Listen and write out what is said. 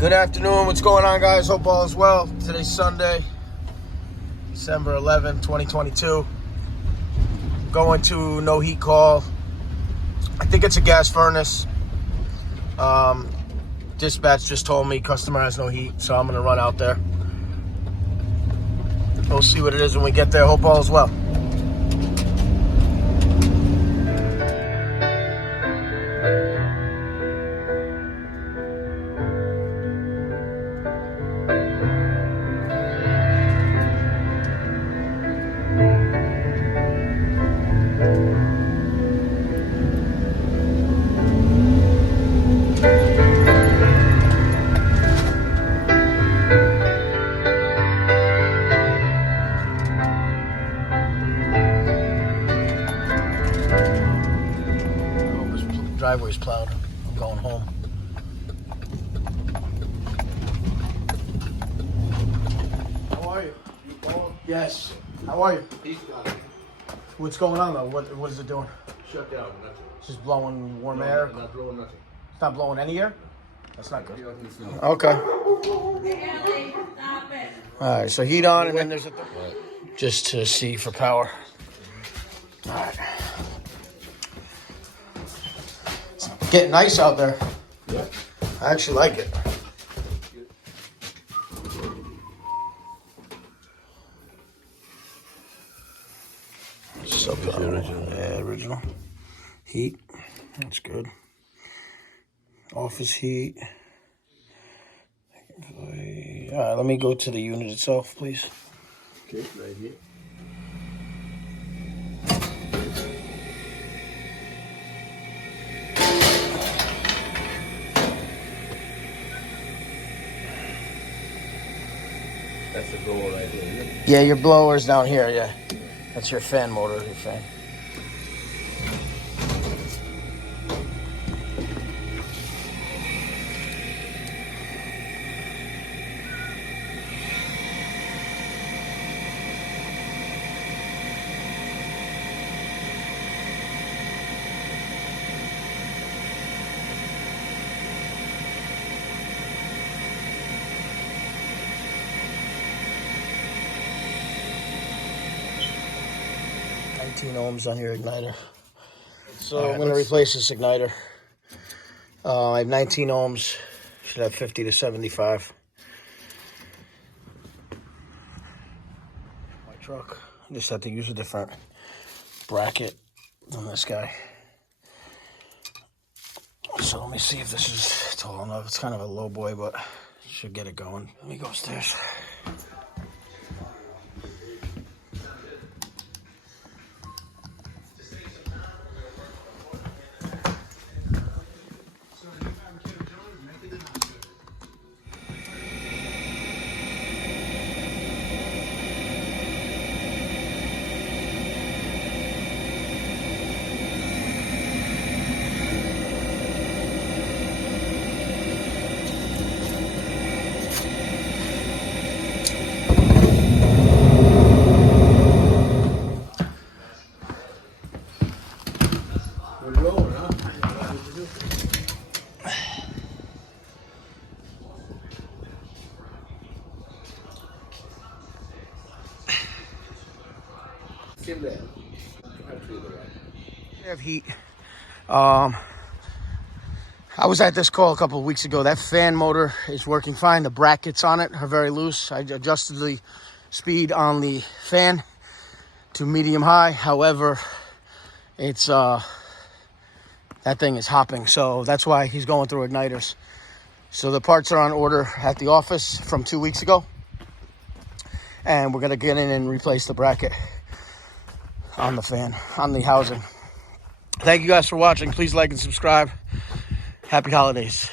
Good afternoon. What's going on, guys? Hope all is well. Today's Sunday, December 11, 2022. Going to no heat call. I think it's a gas furnace. Dispatch just told me customer has no heat, so I'm going to run out there. We'll see what it is when we get there. Hope all is well. Driveway's plowed. I'm going home. How are you? You calling? Yes. How are you? He's got it. What's going on though? What is it doing? Shut down. Nothing. Just blowing warm air? Not blowing nothing. It's not blowing any air? That's not good. He doesn't smell. Okay. Stop it. Alright, so heat on and then there's a just to see for power. Alright. It's getting nice out there. Yeah. I actually like it. So original. Heat. That's good. Office heat. Alright, let me go to the unit itself, please. Okay, right here. That's the blower right here, isn't it? Yeah, your blower's down here, yeah. That's your fan motor, your fan. Ohms on your igniter. So I'm going to replace this igniter. I have 19 ohms. Should have 50 to 75. My truck. I just have to use a different bracket than this guy. So let me see if this is tall enough. It's kind of a low boy, but should get it going. Let me go upstairs. We're blowing, huh? Sit there. I have heat. I was at this call a couple of weeks ago. That fan motor is working fine. The brackets on it are very loose. I adjusted the speed on the fan to medium high. However, it's that thing is hopping, so that's why he's going through igniters. So the parts are on order at the office from 2 weeks ago, and we're gonna get in and replace the bracket on the fan, on the housing. Thank you guys for watching. Please like and subscribe. Happy holidays.